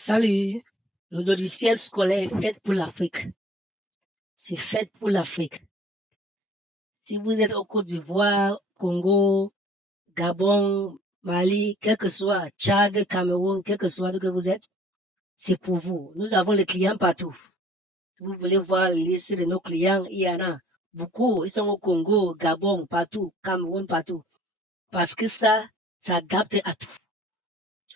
Salut, le logiciel scolaire est fait pour l'Afrique. C'est fait pour l'Afrique. Si vous êtes au Côte d'Ivoire, Congo, Gabon, Mali, quel que soit, Tchad, Cameroun, quel que soit où que vous êtes, c'est pour vous. Nous avons les clients partout. Si vous voulez voir la liste de nos clients, il y en a beaucoup. Ils sont au Congo, Gabon, partout, Cameroun, partout. Parce que ça s'adapte à tout.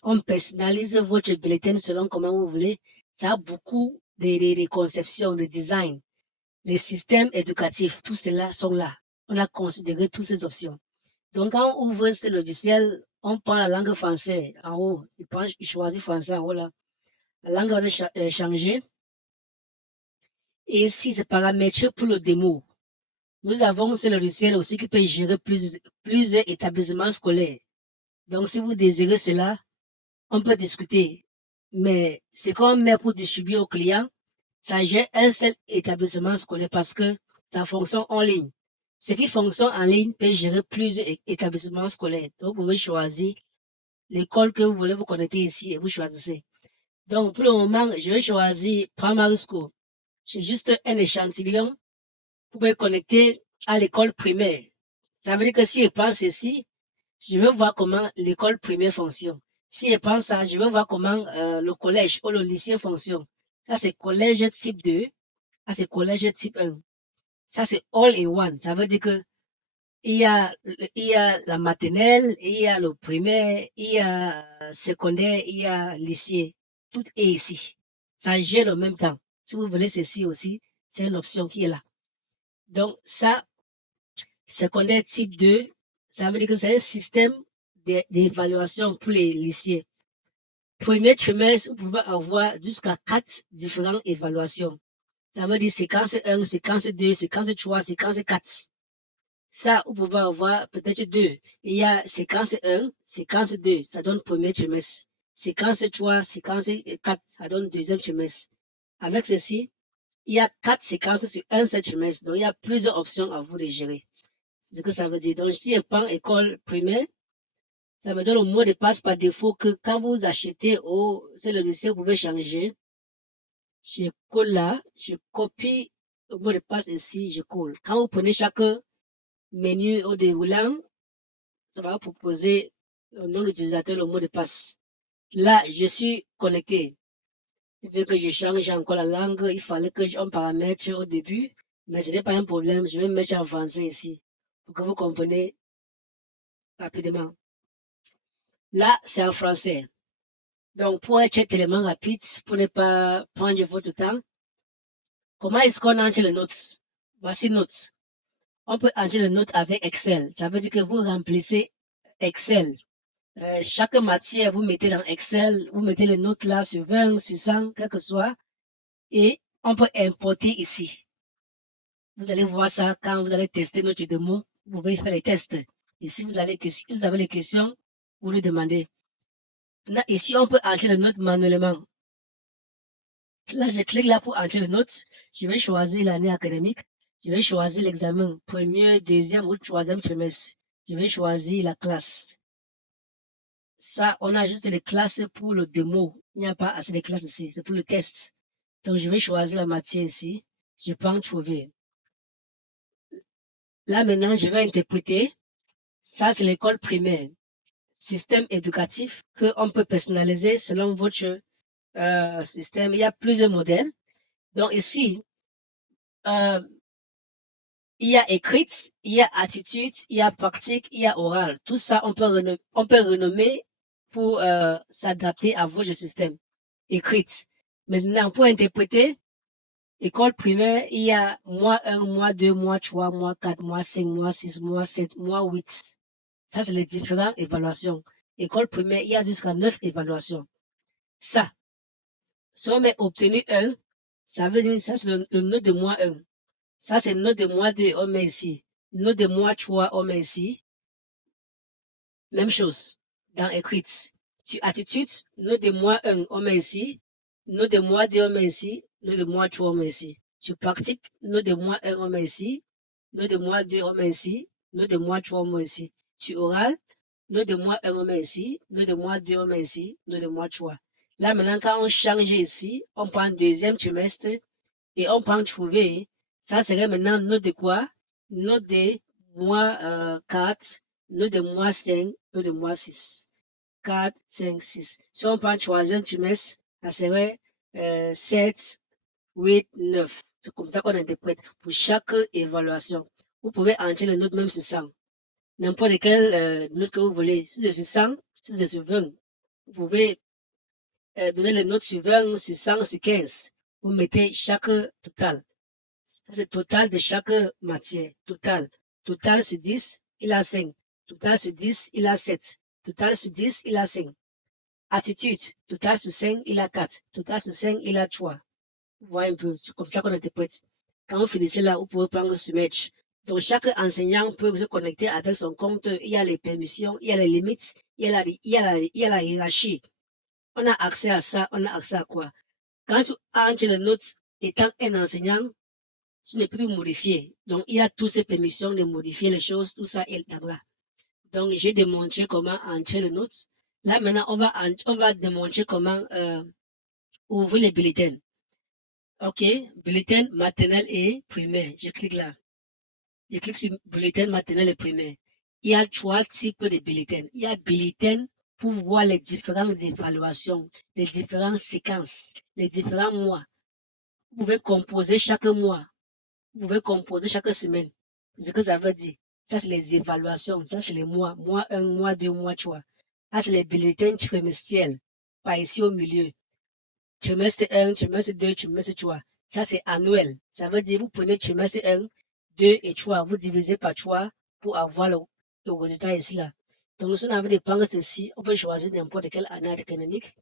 On personnalise votre bulletin selon comment vous voulez. Ça a beaucoup de conceptions, de design. Les systèmes éducatifs, tout cela sont là. On a considéré toutes ces options. Donc, quand on ouvre ce logiciel, on prend la langue française en haut. Il choisit français en haut là. La langue va changer. Et ici, c'est paramétré pour le démo. Nous avons ce logiciel aussi qui peut gérer plusieurs établissements scolaires. Donc, si vous désirez cela, on peut discuter. Mais ce qu'on met pour distribuer aux clients, ça gère un seul établissement scolaire parce que ça fonctionne en ligne. Ce qui fonctionne en ligne peut gérer plusieurs établissements scolaires. Donc, vous pouvez choisir l'école que vous voulez vous connecter ici et vous choisissez. Donc, pour le moment, je vais choisir Primary School. C'est juste un échantillon. Vous pouvez connecter à l'école primaire. Ça veut dire que si je pense ici, je veux voir comment l'école primaire fonctionne. Si je pense ça, je veux voir comment le collège ou le lycée fonctionne. Ça, c'est collège type 2. Ça, c'est collège type 1. Ça, c'est all in one. Ça veut dire que il y a la maternelle, il y a le primaire, il y a secondaire, il y a lycée. Tout est ici. Ça gère en même temps. Si vous voulez ceci aussi, c'est une option qui est là. Donc, ça, secondaire type 2, ça veut dire que c'est un système d'évaluation pour les lycées. Premier trimestre, vous pouvez avoir jusqu'à 4 différentes évaluations. Ça veut dire séquence 1, séquence 2, séquence 3, séquence 4. Ça, vous pouvez avoir peut-être 2. Il y a séquence 1, séquence 2, ça donne premier trimestre. Séquence 3, séquence 4, ça donne deuxième trimestre. Avec ceci, il y a 4 séquences sur un seul trimestre. Donc, il y a plusieurs options à vous de gérer. C'est ce que ça veut dire. Donc, si je prends école primaire, ça me donne le mot de passe par défaut que quand vous achetez c'est le lycée, vous pouvez changer. Je colle là, je copie le mot de passe ici, je colle. Quand vous prenez chaque menu au déroulant, ça va vous proposer le nom de l'utilisateur, le mot de passe. Là, je suis connecté. Il veut que je change encore la langue. Il fallait que on paramètre au début, mais ce n'est pas un problème. Je vais mettre en français ici pour que vous compreniez rapidement. Là, c'est en français. Donc, pour être tellement rapide, pour ne pas prendre votre temps, comment est-ce qu'on entre les notes? Voici notes. On peut entrer les notes avec Excel. Ça veut dire que vous remplissez Excel. Chaque matière, vous mettez dans Excel, vous mettez les notes là sur 20, sur 100, quel que soit, et on peut importer ici. Vous allez voir ça quand vous allez tester notre démo, vous pouvez faire les tests. Et si vous avez les questions, vous les demandez. Là, ici, on peut entrer les notes manuellement. Là, je clique là pour entrer les notes. Je vais choisir l'année académique. Je vais choisir l'examen, premier, deuxième ou troisième trimestre. Je vais choisir la classe. Ça, on a juste les classes pour le démo. Il n'y a pas assez de classes ici. C'est pour le test. Donc, je vais choisir la matière ici. Je peux en trouver. Là, maintenant, je vais interpréter. Ça, c'est l'école primaire. Système éducatif qu'on peut personnaliser selon votre système. Il y a plusieurs modèles. Donc, ici, il y a écrite, il y a attitude, il y a pratique, il y a oral. Tout ça, on peut renommer pour s'adapter à votre système. Écrite. Maintenant, pour interpréter, école primaire, il y a mois 1, mois 2, mois 3, mois 4, mois 5, mois 6, mois 7, mois 8. Ça, c'est les différentes évaluations. École primaire, il y a jusqu'à 9 évaluations. Ça, si on met obtenu 1, ça veut dire, ça, c'est le note de mois 1. Ça, c'est note de mois 2, on met ici. Note de mois 3, on met ici. Même chose, dans écrite. Sur attitude, note de mois 1, on met ici. Note de mois 2, on met ici. Note de mois 3, on met ici. Sur pratique, note de mois 1, on met ici. Note de mois 2, on met ici. Note de mois 3, on met ici. Sur oral, note de mois 1, on met ici. Note de mois 2, on met ici. Note de mois 3. Là, maintenant, quand on change ici, on prend deuxième trimestre et on prend trouver. Ça serait maintenant note de quoi? Note de mois 4, note de mois 5, note de mois 6. 4, 5, 6. Si on prend troisième trimestre, ça serait 7, 8, 9. C'est comme ça qu'on interprète pour chaque évaluation. Vous pouvez entrer les notes même sur 100. N'importe quelle note que vous voulez. Si c'est sur 100, si c'est sur 20, vous pouvez donner les notes sur 20, sur 100, sur 15. Vous mettez chaque total. Ça, c'est total de chaque matière. Total. Total sur 10, il a 5. Total sur 10, il a 7. Total sur 10, il a 5. Attitude. Total sur 5, il a 4. Total sur 5, il a 3. Vous voyez un peu. C'est comme ça qu'on interprète. Quand vous finissez là, vous pouvez prendre ce match. Donc, chaque enseignant peut se connecter avec son compte. Il y a les permissions, il y a les limites, il y a la hiérarchie. On a accès à ça, on a accès à quoi? Quand tu entres les notes étant un enseignant, tu ne peux plus modifier. Donc, il y a toutes ces permissions de modifier les choses, tout ça est là. Donc, j'ai démontré comment entrer les notes. Là, maintenant, on va démontrer comment ouvrir les bulletins. OK, bulletin maternel et primaire. Je clique là. Je clique sur bulletin maternel et primaire. Il y a 3 types de bulletins. Il y a bulletin pour voir les différentes évaluations, les différentes séquences, les différents mois. Vous pouvez composer chaque mois. Vous pouvez composer chaque semaine. C'est ce que ça veut dire. Ça, c'est les évaluations. Ça, c'est les mois. Mois 1, mois 2, mois 3. Ça, c'est les bulletins trimestriels. Par ici au milieu. Trimestre 1, trimestre 2, trimestre 3. Ça, c'est annuel. Ça veut dire, vous prenez trimestre 1, 2 et 3, vous divisez par 3 pour avoir le résultat ici, là. Donc, si on a envie de prendre ceci, on peut choisir n'importe quelle année académique.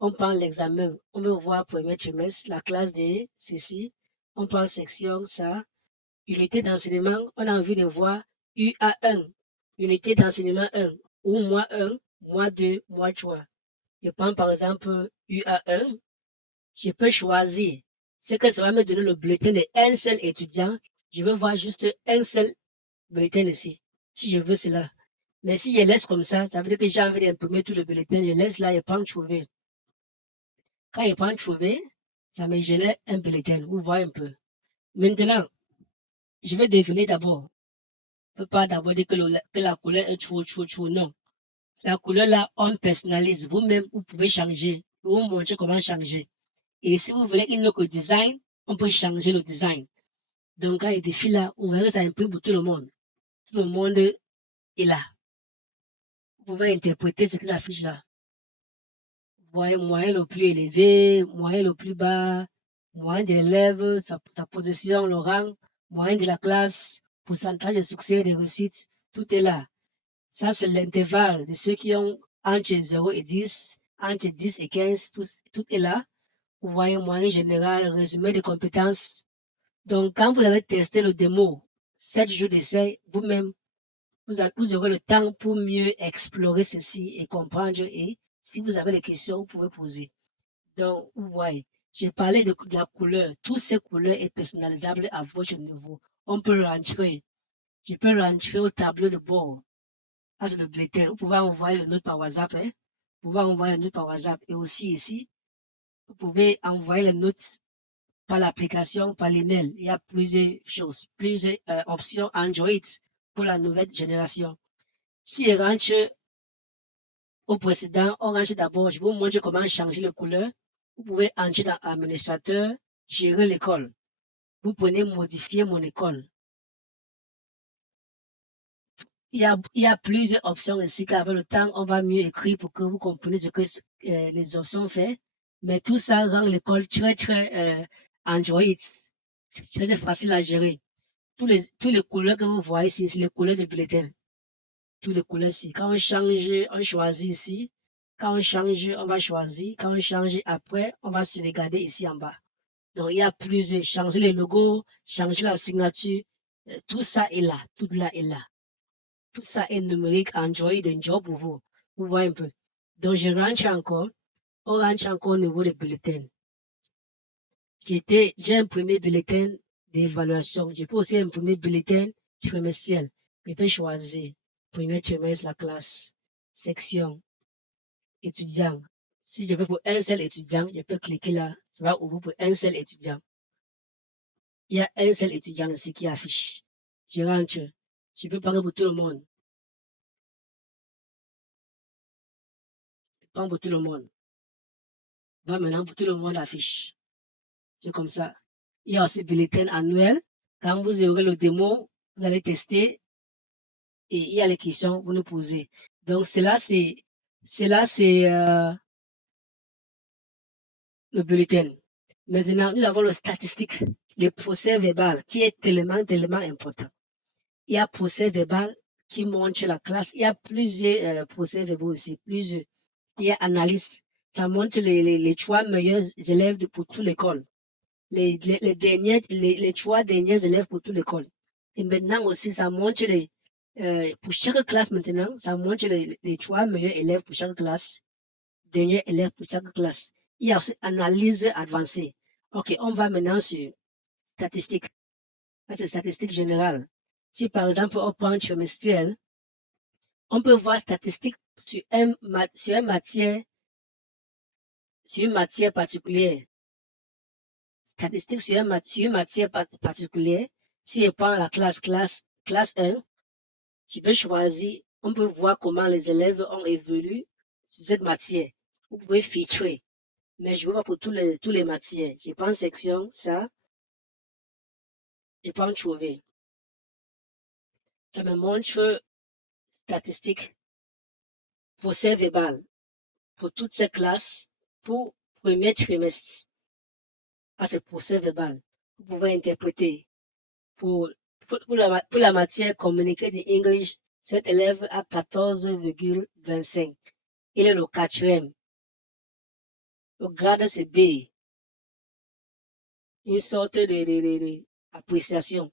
On prend l'examen. On veut voir premier trimestre, la classe de ceci. On prend section, ça. Unité d'enseignement, on a envie de voir UA1. Unité d'enseignement 1. Ou mois 1, mois 2, mois 3. Je prends par exemple UA1. Je peux choisir ce que ça va me donner le bulletin d'un seul étudiant. Je veux voir juste un seul bulletin ici, si je veux cela. Mais si je laisse comme ça veut dire que j'ai envie d'imprimer tout le bulletin. Je laisse là, je prends trouver. Quand je prends trouver, ça me génère un bulletin. Vous voyez un peu. Maintenant, je vais défiler d'abord. Je ne peux pas d'abord dire que la couleur est trop. Non. La couleur là, on personnalise. Vous-même, vous pouvez changer. Vous montrer comment changer. Et si vous voulez une autre design, on peut changer le design. Donc, quand il défile là, on verra que ça imprime pour tout le monde. Tout le monde est là. Vous pouvez interpréter ce qui s'affiche là. Vous voyez, moyen le plus élevé, moyen le plus bas, moyen de l'élève, sa position, le rang, moyen de la classe, pourcentage de succès et de réussite, tout est là. Ça, c'est l'intervalle de ceux qui ont entre 0 et 10, entre 10 et 15, tout est là. Vous voyez, moyen général, résumé des compétences. Donc, quand vous allez tester le démo, 7 jours d'essai, vous-même, vous aurez le temps pour mieux explorer ceci et comprendre. Et si vous avez des questions, vous pouvez poser. Donc, vous voyez, j'ai parlé de la couleur. Toutes ces couleurs sont personnalisables à votre niveau. On peut rentrer. Je peux rentrer au tableau de bord. Ça, c'est le bulletin. Vous pouvez envoyer le note par WhatsApp. Hein? Vous pouvez envoyer le note par WhatsApp. Et aussi ici, vous pouvez envoyer les notes par l'application, par l'email. Il y a plusieurs choses, plusieurs options Android pour la nouvelle génération. Si je rentre au précédent, on rentre d'abord, je vous montre comment changer les couleurs. Vous pouvez entrer dans administrateur, gérer l'école. Vous pouvez modifier mon école. Il y a plusieurs options ici qu'avec le temps, on va mieux écrire pour que vous compreniez ce que les options font. Mais tout ça rend l'école très Android. Très facile à gérer. Tous les couleurs que vous voyez ici, c'est les couleurs de bulletin. Tous les couleurs ici. Quand on change, on choisit ici. Quand on change, on va choisir. Quand on change après, on va sauvegarder ici en bas. Donc, il y a plusieurs. Changer les logos, changer la signature. Tout ça est là. Tout là est là. Tout ça est numérique, Android, un job pour vous. Vous voyez un peu. Donc, je rentre encore. On rentre encore au niveau des bulletins. J'ai imprimé bulletin d'évaluation. Je peux aussi imprimer bulletin trimestriel. Je peux choisir premier trimestre, la classe, section, étudiant, Si je veux pour un seul étudiant, je peux cliquer là, ça va ouvrir pour un seul étudiant. Il y a un seul étudiant ici qui affiche. Je rentre, je peux prendre pour tout le monde. Je prends pour tout le monde. Va maintenant pour tout le monde affiche. C'est comme ça. Il y a aussi bulletin annuel. Quand vous aurez le démo, vous allez tester et il y a les questions, vous nous posez. Donc, cela, c'est le bulletin. Maintenant, nous avons le statistique, le procès verbal, qui est tellement, tellement important. Il y a procès verbal qui montre la classe. Il y a plusieurs procès verbaux aussi, plusieurs. Il y a analyse. Ça montre les 3 meilleurs élèves pour toute l'école. Les 3 derniers élèves pour toute l'école. Et maintenant aussi, ça montre pour chaque classe maintenant, ça montre les 3 meilleurs élèves pour chaque classe, derniers élèves pour chaque classe. Il y a aussi analyse avancée. OK, on va maintenant sur statistiques. Ça, c'est statistique générale. Si par exemple, on prend un trimestriel, on peut voir statistiques sur sur une matière particulière. Statistiques sur une matière particulière. Si je prends la classe 1, tu peux choisir, on peut voir comment les élèves ont évolué sur cette matière. Vous pouvez filtrer. Mais je vois pour tous les matières. Je prends section, ça, je prends trouver. Ça me montre statistiques, procès verbal pour toutes ces classes pour premier trimestre. Ah, c'est procès verbal. Vous pouvez interpréter. Pour la matière communiquée de English, cet élève a 14,25. Il est le 4e. Le grade, c'est B. Une sorte d'appréciation.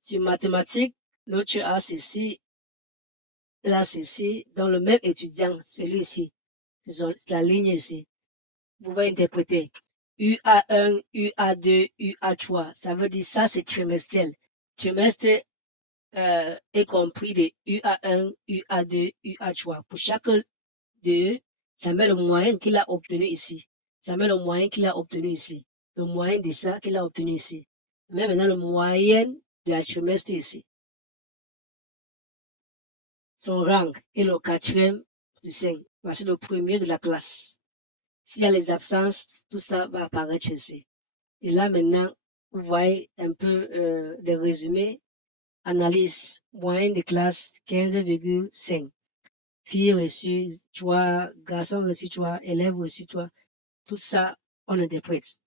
Sur mathématiques, l'autre a ceci, là ceci, dans le même étudiant, celui-ci. C'est la ligne ici. Vous pouvez interpréter. UA1, UA2, UA3. Ça veut dire ça, c'est trimestriel. Trimestre est compris de UA1, UA2, UA3. Pour chaque d'eux, ça met le moyen qu'il a obtenu ici. Ça met le moyen qu'il a obtenu ici. Le moyen de ça qu'il a obtenu ici. Mais maintenant, le moyen de la trimestre ici. Son rang est le 4e sur 5. Voici le premier de la classe. S'il y a les absences, tout ça va apparaître ici. Et là, maintenant, vous voyez un peu des résumés. Analyse, moyenne de classe 15,5. Filles reçues 3, garçons reçus 3, élèves reçus 3. Tout ça, on interprète.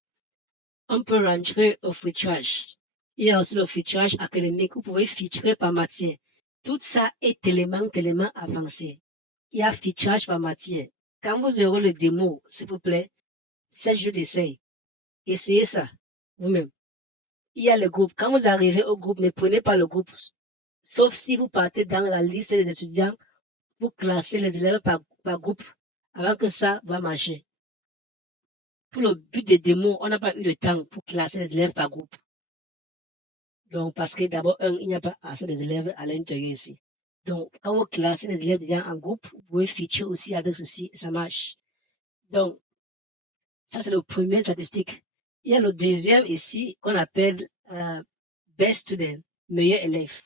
On peut rentrer au filtrage. Il y a aussi le filtrage académique. Vous pouvez filtrer par matière. Tout ça est tellement avancé. Il y a filtrage par matière. Quand vous aurez le démo, s'il vous plaît, 7 jours d'essai. Essayez ça vous-même. Il y a le groupe. Quand vous arrivez au groupe, ne prenez pas le groupe. Sauf si vous partez dans la liste des étudiants, vous classez les élèves par groupe avant que ça va marcher. Pour le but des démos, on n'a pas eu le temps pour classer les élèves par groupe. Donc, parce que d'abord, il n'y a pas assez d'élèves à l'intérieur ici. Donc, quand vous classez les élèves déjà en groupe, vous pouvez feature aussi avec ceci, ça marche. Donc, ça c'est le premier statistique. Il y a le deuxième ici qu'on appelle best student, meilleur élève.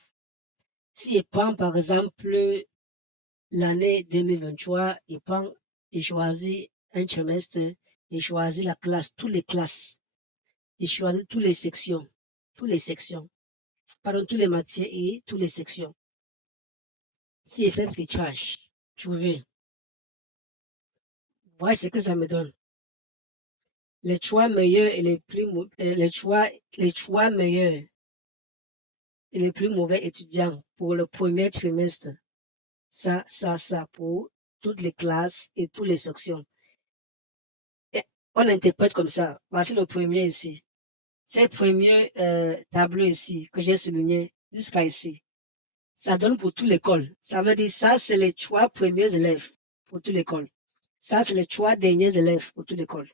Si je prends par exemple l'année 2023, il choisit un trimestre, il choisit la classe, toutes les classes, il choisit toutes les sections, pardon, toutes les matières et toutes les sections. Si je fais filtrage, trouver, voyez ce que ça me donne. Les 3 meilleurs et les plus les 3 meilleurs et les plus mauvais étudiants pour le premier trimestre. Ça, pour toutes les classes et toutes les sections. Et on interprète comme ça. Voici le premier ici. C'est le premier tableau ici que j'ai souligné jusqu'à ici. Ça donne pour toute l'école. Ça veut dire ça, c'est les 3 premiers élèves pour toute l'école. Ça, c'est les 3 derniers élèves pour toute l'école.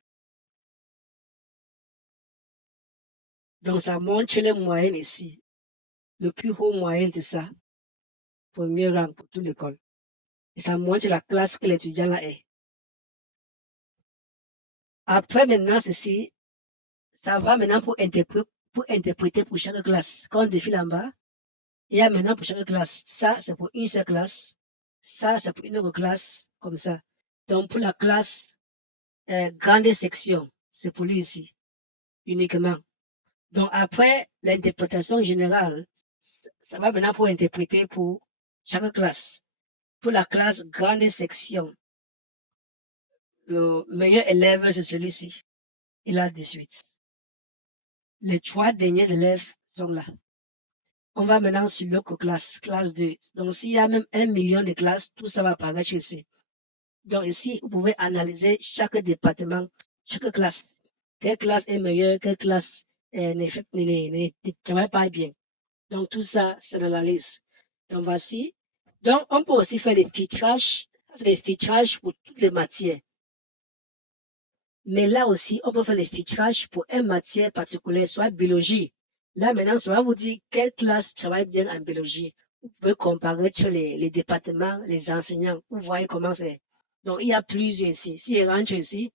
Donc, ça montre les moyennes ici. Le plus haut moyen, c'est ça. Premier rang pour toute l'école. Et ça montre la classe que l'étudiant là est. Après, maintenant, ceci, ça va maintenant pour interpréter pour chaque classe. Quand on défile en bas, il y a maintenant pour chaque classe. Ça, c'est pour une seule classe. Ça, c'est pour une autre classe, comme ça. Donc, pour la classe grande section, c'est pour lui ici, uniquement. Donc, après l'interprétation générale, ça va maintenant pour interpréter pour chaque classe. Pour la classe grande section, le meilleur élève, c'est celui-ci. Il a 18. Les 3 derniers élèves sont là. On va maintenant sur l'autre classe, classe 2. Donc, s'il y a même 1 million de classes, tout ça va apparaître ici. Donc, ici, vous pouvez analyser chaque département, chaque classe. Quelle classe est meilleure, quelle classe ne travaille pas bien. Donc, tout ça, c'est dans la liste. Donc, voici. Donc, on peut aussi faire des filtrages. C'est des filtrages pour toutes les matières. Mais là aussi, on peut faire des filtrages pour une matière particulière, soit biologie. Là, maintenant, ça va vous dire quelle classe travaille bien en biologie. Vous pouvez comparer sur les départements, les enseignants. Vous voyez comment c'est. Donc, il y a plusieurs ici. Si je rentre ici,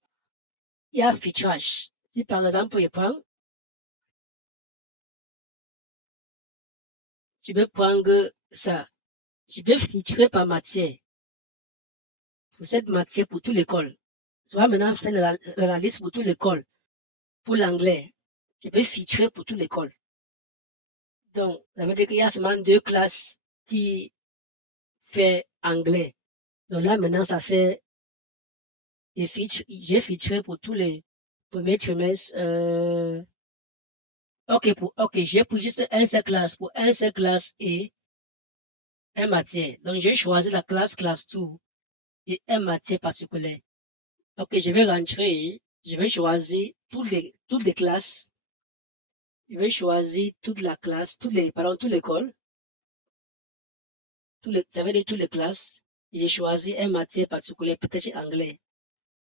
il y a filtrage. Si par exemple, je vais prendre ça. Je vais filtrer par matière. Pour cette matière, pour toute l'école. Ça va maintenant faire l'analyse pour toute l'école. Pour l'anglais, je vais filtrer pour toute l'école. Donc, ça veut dire qu'il y a seulement 2 classes qui fait anglais. Donc là, maintenant, ça fait, j'ai filtré pour tous les premiers trimestres. Ok, j'ai pris juste un seul classe pour un seul classe et un matière. Donc, j'ai choisi la classe 2 et un matière particulier. Ok, je vais rentrer, je vais choisir toutes les classes. Je vais choisir toute la classe, toute l'école. Ça veut dire toutes les classes. J'ai choisi un matière particulier, peut-être anglais.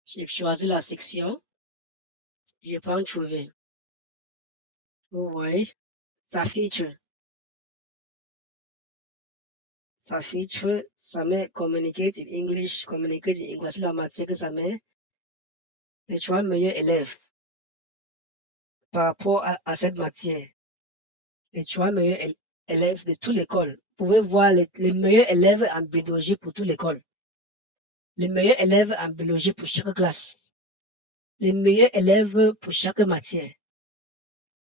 J'ai choisi la section. Je peux en trouver. Vous voyez, ça filtre. Ça filtre, ça met communicate in English, communicate in English. C'est la matière que ça met. Les 3 meilleurs élèves par rapport à cette matière. Les 3 meilleurs élèves de toute l'école. Vous pouvez voir les meilleurs élèves en biologie pour toute l'école. Les meilleurs élèves en biologie pour chaque classe. Les meilleurs élèves pour chaque matière.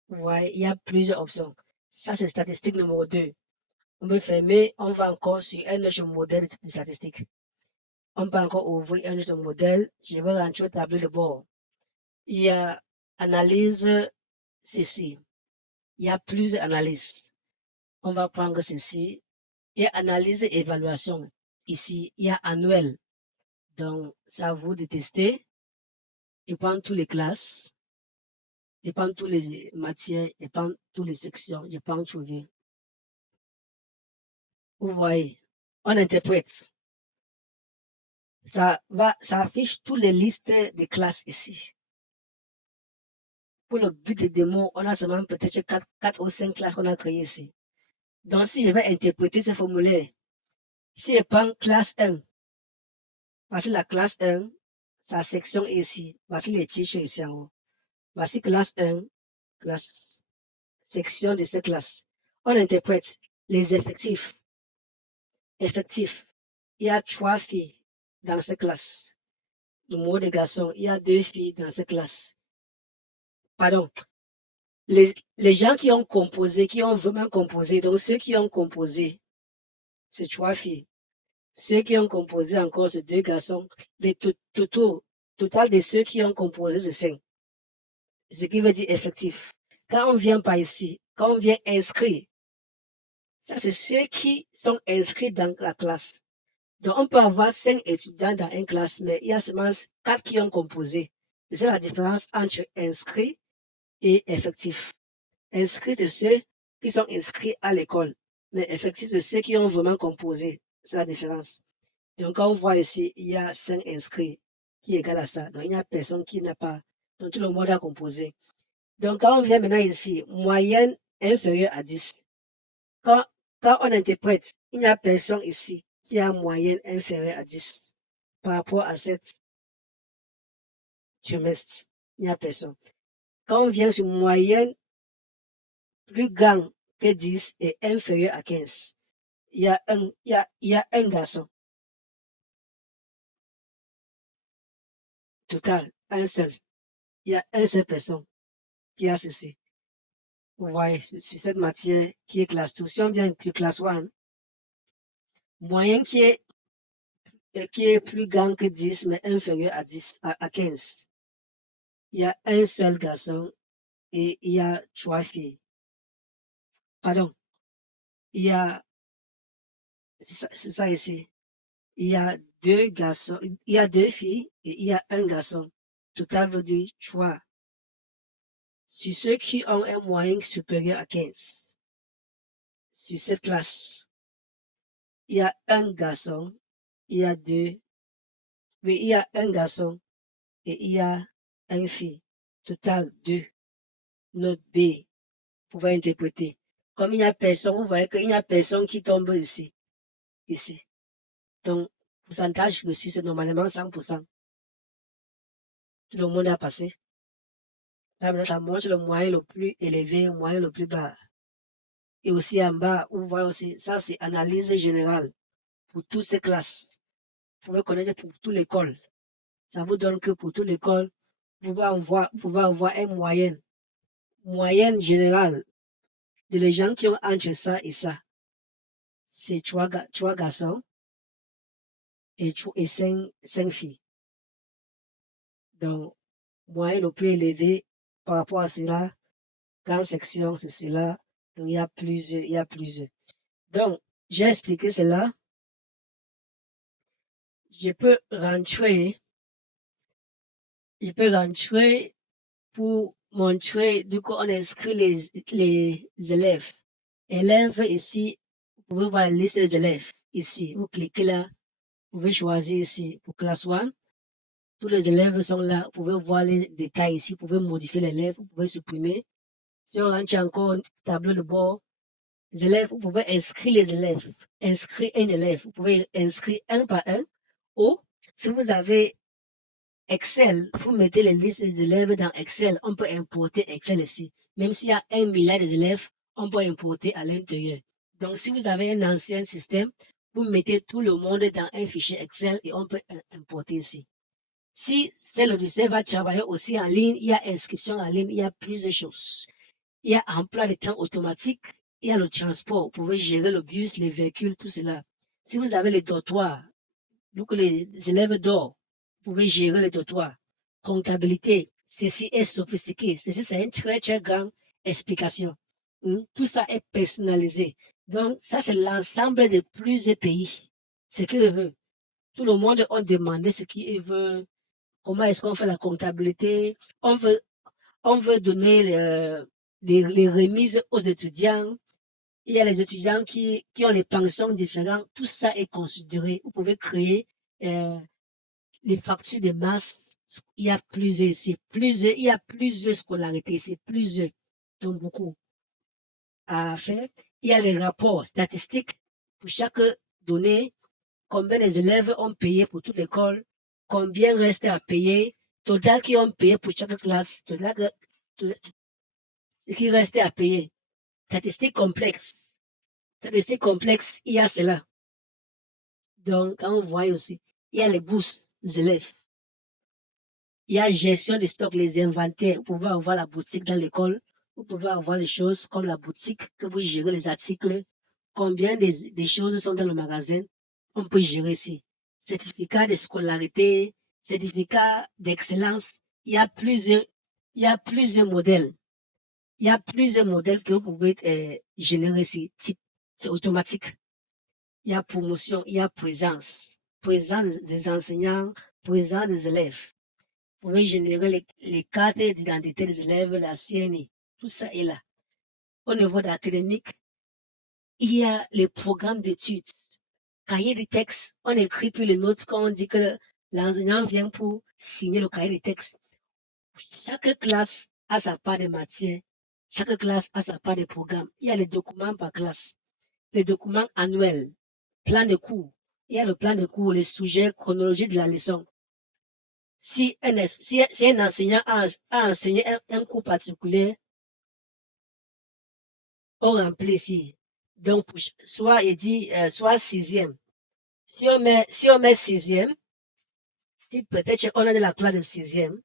Vous voyez, il y a plusieurs options. Ça, c'est statistique numéro 2. On peut fermer, on va encore sur un autre modèle de statistique. On peut encore ouvrir un autre modèle. Je vais rentrer au tableau de bord. Il y a analyse ceci. Il y a plusieurs analyses. On va prendre ceci. Il y a analyse et évaluation. Ici, il y a annuel. Donc, c'est à vous de tester. Je prends toutes les classes. Je prends toutes les matières. Je prends toutes les sections. Je prends trouver. Vous voyez, on interprète. Ça affiche toutes les listes de classes ici. Pour le but de démo, on a seulement peut-être 4 ou 5 classes qu'on a créées ici. Donc, si je vais interpréter ce formulaire, si je prends classe 1, voici la classe 1, sa section est ici. Voici les titres ici en haut. Voici classe 1, classe, section de cette classe. On interprète les effectifs. Effectifs. Il y a 3 filles dans cette classe. Le mot de garçon, il y a 2 filles dans cette classe. Pardon. Les gens qui ont composé, qui ont vraiment composé, donc ceux qui ont composé, c'est 3 filles. Ceux qui ont composé encore, c'est 2 garçons. Le total de ceux qui ont composé, c'est 5. Ce qui veut dire effectif. Quand on vient par ici, quand on vient inscrire, ça c'est ceux qui sont inscrits dans la classe. Donc on peut avoir 5 étudiants dans une classe, mais il y a seulement 4 qui ont composé. C'est la différence entre inscrit et effectif. Inscrits de ceux qui sont inscrits à l'école, mais effectifs de ceux qui ont vraiment composé. C'est la différence. Donc, quand on voit ici, il y a 5 inscrits qui est égal à ça. Donc, il n'y a personne qui n'a pas. Donc, tout le monde a composé. Donc, quand on vient maintenant ici, moyenne inférieure à 10. Quand on interprète, il n'y a personne ici qui a en moyenne inférieure à 10 par rapport à cette trimestre? Il n'y a personne. Quand on vient sur moyenne plus grand que 10 et inférieur à 15, il y a un garçon. Total, un seul. Il y a un seul personne qui a ceci. Vous voyez, sur cette matière qui est classe 2. Si on vient sur classe 1, moyenne qui est plus grand que 10, mais inférieur à 10, à 15. Il y a un seul garçon et il y a 3 filles. Pardon. Il y a, c'est ça ici. Il y a 2 garçons, il y a 2 filles et il y a un garçon. Total veut dire 3. Sur ceux qui ont un moyen supérieur à 15, sur cette classe, il y a un garçon, il y a 2, mais il y a un garçon et il y a une fille. Total 2. Note B, vous pouvez interpréter. Comme il n'y a personne, vous voyez qu'il n'y a personne qui tombe ici. Ici. Donc, pourcentage reçu, c'est normalement 100%. Tout le monde a passé. Là, ça montre le moyen le plus élevé, le moyen le plus bas. Et aussi en bas, vous voyez aussi, ça c'est analyse générale pour toutes ces classes. Vous pouvez connaître pour toute l'école. Ça vous donne que pour toute l'école, vous pouvez avoir une moyenne générale de les gens qui ont entre ça et ça. C'est 3 garçons et 5 filles. Donc, moyen le plus élevé par rapport à cela, grande section, c'est cela. Donc, il y a plusieurs. Donc, j'ai expliqué cela. Je peux rentrer pour montrer, du coup, on inscrit les élèves. Élèves ici, vous pouvez voir la liste des élèves. Ici, vous cliquez là, vous pouvez choisir ici pour classe 1. Tous les élèves sont là. Vous pouvez voir les détails ici. Vous pouvez modifier l'élève. Vous pouvez supprimer. Si on rentre encore tableau de bord, les élèves, vous pouvez inscrire les élèves. Inscrire un élève. Vous pouvez inscrire un par un. Ou, si vous avez Excel, vous mettez les listes des élèves dans Excel. On peut importer Excel ici. Même s'il y a 1 milliard d'élèves, on peut importer à l'intérieur. Donc, si vous avez un ancien système, vous mettez tout le monde dans un fichier Excel et on peut importer ici. Si c'est le lycée va travailler aussi en ligne, il y a inscription en ligne, il y a plusieurs choses. Il y a emploi de temps automatique, il y a le transport, vous pouvez gérer le bus, les véhicules, tout cela. Si vous avez les dortoirs, donc les élèves dorment, vous pouvez gérer les dortoirs. Comptabilité, ceci est sophistiqué, ceci c'est une très très grande explication. Tout ça est personnalisé. Donc ça c'est l'ensemble de plusieurs pays. Ce qu'ils veulent. Tout le monde a demandé ce qu'il veut. Comment est-ce qu'on fait la comptabilité? On veut donner les remises aux étudiants. Il y a les étudiants qui ont les pensions différentes. Tout ça est considéré. Vous pouvez créer les factures de masse. Il y a plusieurs ici. Il y a plusieurs scolarités ici. Plusieurs. Donc beaucoup à faire. Il y a les rapports statistiques pour chaque donnée. Combien les élèves ont payé pour toute l'école? Combien reste à payer? Total qui ont payé pour chaque classe. Total, ce qui reste à payer. Statistique complexe. Statistique complexe, il y a cela. Donc, quand vous voyez aussi, il y a les bourses des élèves. Il y a gestion des stocks, les inventaires. Vous pouvez avoir la boutique dans l'école. Vous pouvez avoir les choses comme la boutique que vous gérez les articles. Combien des choses sont dans le magasin? On peut gérer ici. Certificat de scolarité, certificat d'excellence. Il y a plusieurs modèles. Il y a plusieurs modèles que vous pouvez générer ici. C'est automatique. Il y a promotion, il y a présence. Présence des enseignants, présence des élèves. Vous pouvez générer les cartes d'identité des élèves, la CNI. Tout ça est là. Au niveau académique, il y a les programmes d'études. Cahier de texte, on écrit plus les notes quand on dit que l'enseignant vient pour signer le cahier de texte. Chaque classe a sa part de matière. Chaque classe a sa part de programme. Il y a les documents par classe. Les documents annuels, plan de cours. il y a le plan de cours, les sujets, chronologie de la leçon. Si un enseignant a enseigné un cours particulier, on remplit ici. Donc, soit il dit, soit sixième. Si on met sixième, si peut-être on est dans la classe de sixième,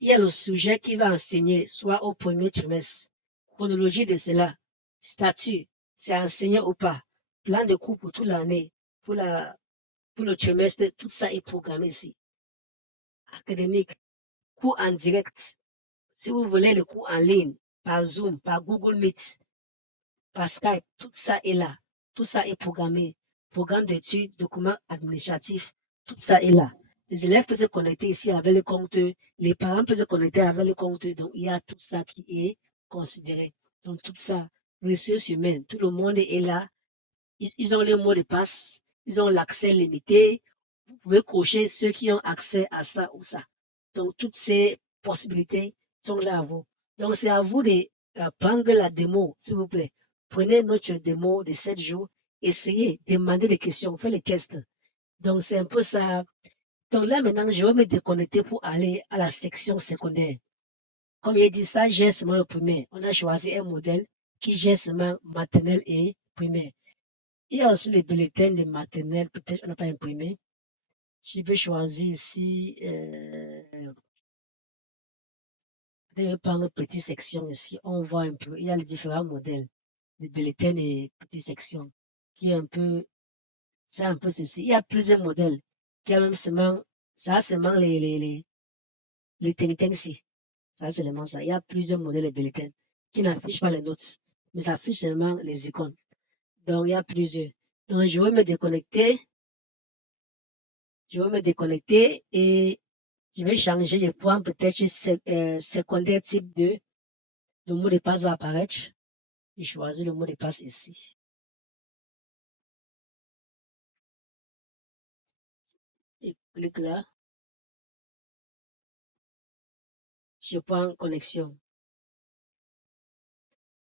il y a le sujet qui va enseigner, soit au premier trimestre. Chronologie de cela, statut, c'est enseigné ou pas. Plan de cours pour toute l'année, pour le trimestre, tout ça est programmé ici. Académique, cours en direct. Si vous voulez le cours en ligne, par Zoom, par Google Meet, par Skype, tout ça est là. Tout ça est programmé. Programme d'études, documents administratifs, tout ça est là. Les élèves peuvent se connecter ici avec le compte, les parents peuvent se connecter avec le compte, donc il y a tout ça qui est considéré. Donc tout ça, ressources humaines, tout le monde est là. Ils ont le mot de passe, ils ont l'accès limité. Vous pouvez cocher ceux qui ont accès à ça ou ça. Donc toutes ces possibilités sont là à vous. Donc c'est à vous de prendre la démo, s'il vous plaît. Prenez notre démo de 7 jours, essayez, demandez des questions, faites les tests. Donc c'est un peu ça. Donc là maintenant, je vais me déconnecter pour aller à la section secondaire. Comme il dit ça, j'ai seulement le primaire. On a choisi un modèle qui gère seulement maternelle et primaire. Il y a aussi les bulletins de maternelle, peut-être on n'a pas imprimé. Je vais choisir ici, je vais prendre petite section ici. On voit un peu, il y a les différents modèles de bulletins et petites sections qui est un peu, c'est un peu ceci. Il y a plusieurs modèles qui a même seulement, ça a seulement les ting ici. Ça, c'est seulement ça. Il y a plusieurs modèles de bulletins qui n'affichent pas les notes, mais ça affiche seulement les icônes. Donc, il y a plusieurs. Donc, je vais me déconnecter. Je vais me déconnecter et je vais changer. Je prends peut-être secondaire type 2. Le mot de passe va apparaître. Je choisis le mot de passe ici. Et clique là. Je prends connexion.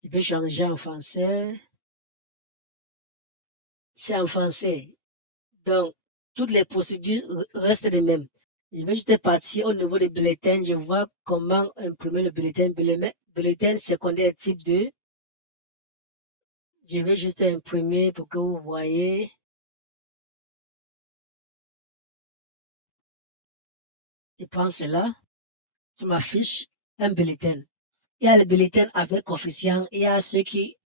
Je vais changer en français. C'est en français. Donc, toutes les procédures restent les mêmes. Je vais juste partir au niveau des bulletins. Je vois comment imprimer le bulletin. Bulletin secondaire type 2. Je vais juste imprimer pour que vous voyez. Je prends cela. Sur ma fiche, un bulletin. Il y a les bulletins avec coefficient. Il y a ceux qui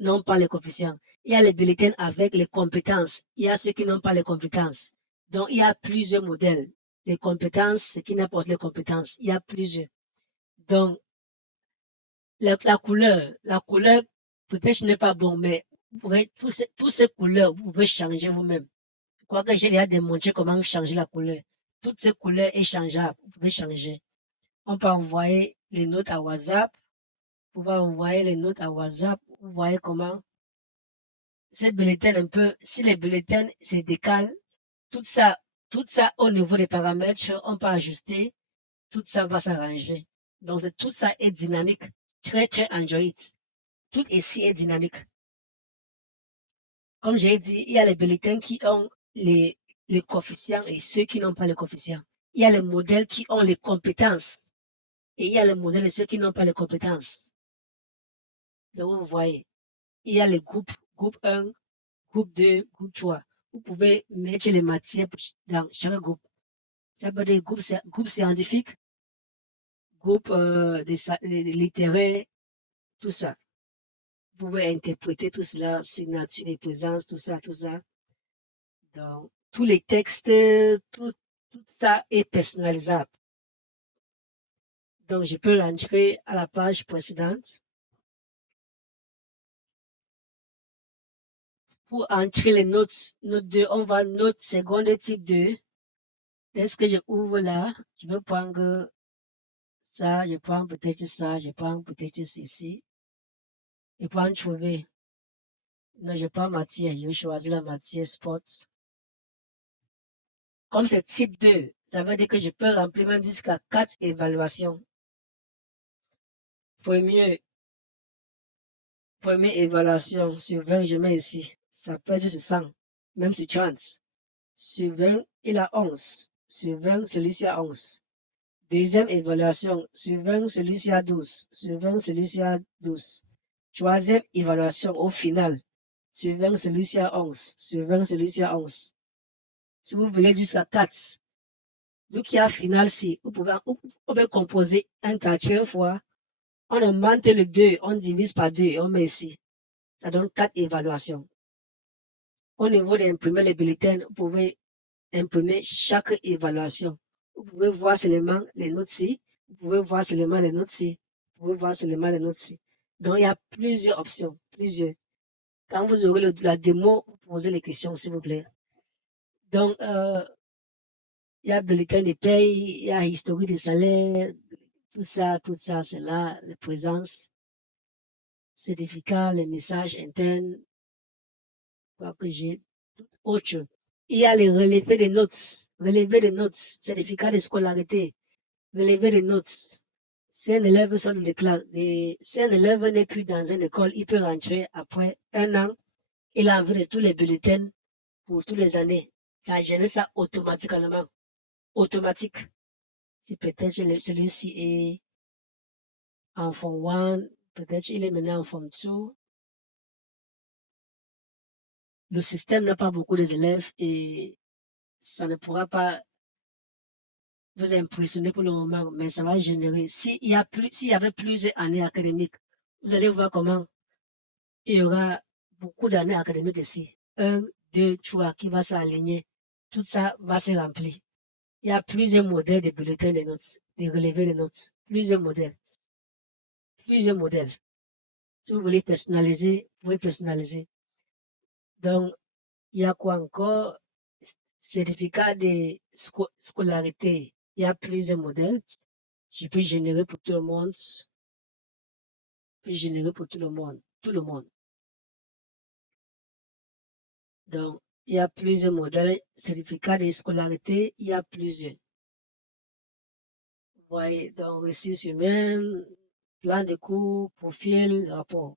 n'ont pas les coefficients. Il y a les bulletins avec les compétences. Il y a ceux qui n'ont pas les compétences. Donc, il y a plusieurs modèles. Les compétences, ce qui n'a pas les compétences. Il y a plusieurs. Donc, la couleur, peut-être n'est pas bon, mais vous pouvez, toutes ces couleurs, vous pouvez changer vous-même. Je crois que j'ai déjà démontré comment changer la couleur. Toutes ces couleurs sont changeables. Vous pouvez changer. On peut envoyer les notes à WhatsApp. Vous pouvez envoyer les notes à WhatsApp. Vous voyez comment ces bulletins un peu, si les bulletins se décalent, tout ça au niveau des paramètres, on peut ajuster, tout ça va s'arranger. Donc, tout ça est dynamique, très, très Android. Tout ici est dynamique. Comme j'ai dit, il y a les bulletins qui ont les coefficients et ceux qui n'ont pas les coefficients. Il y a les modèles qui ont les compétences et il y a les modèles de ceux qui n'ont pas les compétences. Donc, vous voyez, il y a les groupes, groupe 1, groupe 2, groupe 3. Vous pouvez mettre les matières dans chaque groupe. Ça peut être groupe scientifique, groupe littéraire, tout ça. Vous pouvez interpréter tout cela, signature et présence, tout ça, tout ça. Donc, tous les textes, tout ça est personnalisable. Donc, je peux rentrer à la page précédente. Pour entrer les notes, note 2, on va note seconde type 2. Dès que je ouvre là, je vais prendre ça, je prends peut-être ça, je prends peut-être ceci. Je prends trouver. Non, je prends matière, je vais choisir la matière sport. Comme c'est type 2, ça veut dire que je peux remplir même jusqu'à 4 évaluations. Première évaluation sur 20, je mets ici. Ça peut être sur 100, même sur 30. Sur 20, il a 11. Sur 20, celui-ci a 11. Deuxième évaluation, sur 20, celui-ci a 12. Sur 20, celui-ci a 12. Troisième évaluation, au final, sur 20, celui-ci a 11. Sur 20, celui-ci a 11. Si vous voulez jusqu'à 4, vu qu'il y a final-ci, vous pouvez composer un quatrième fois. On augmente le 2, on divise par 2 et on met ici. Ça donne 4 évaluations. Au niveau d'imprimer les bulletins, vous pouvez imprimer chaque évaluation. Vous pouvez voir seulement les notes-ci. Vous pouvez voir seulement les notes-ci. Vous pouvez voir seulement les notes-ci. Donc, il y a plusieurs options. Plusieurs. Quand vous aurez la démo, vous posez les questions, s'il vous plaît. Donc, il y a bulletin de paye, il y a historique des salaires, tout ça, c'est là, les présences, certificats, les messages internes, quoi que j'ai, autre chose. Il y a les relevés des notes, certificat de scolarité, relevés des notes. Si un élève sort de classe, si un élève n'est plus dans une école, il peut rentrer après un an. Il a envoyé tous les bulletins pour toutes les années. Ça génère ça automatiquement. Automatique. Si peut-être celui-ci est en Form 1, peut-être il est maintenant en Form 2. Le système n'a pas beaucoup d'élèves et ça ne pourra pas vous impressionner pour le moment, mais ça va générer. S'il y avait plusieurs années académiques, vous allez voir comment il y aura beaucoup d'années académiques ici. 1, 2, 3 qui va s'aligner. Tout ça va se remplir. Il y a plusieurs modèles de bulletins de notes, de relevés de notes. Plusieurs modèles. Plusieurs modèles. Si vous voulez personnaliser, vous pouvez personnaliser. Donc, il y a quoi encore? Certificat de scolarité. Il y a plusieurs modèles. Je peux générer pour tout le monde. Je peux générer pour tout le monde. Tout le monde. Donc, il y a plusieurs modèles. Certificat de scolarité, il y a plusieurs. Vous voyez, donc, ressources humaines, plan de cours, profil, rapport.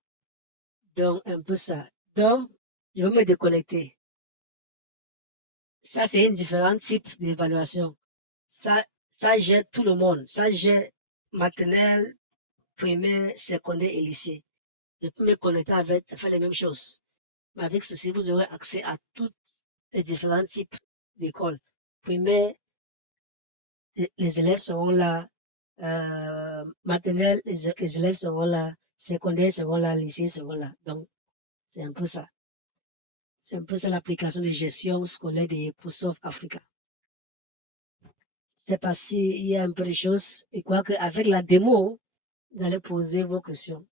Donc, un peu ça. Donc, je vais me déconnecter. Ça, c'est un différent type d'évaluation. Ça gère tout le monde. Ça gère maternelle, primaire, secondaire et lycée. Je peux me connecter avec, ça fait les mêmes choses. Mais avec ceci, vous aurez accès à tous les différents types d'écoles. Primaire, les élèves seront là. Maternelle, les élèves seront là. Secondaire seront là. Lycée seront là. Donc, c'est un peu ça. C'est un peu ça l'application de gestion scolaire de Microsoft Africa. Je sais pas s'il y a un peu de choses. Et quoi qu'avec la démo, vous allez poser vos questions.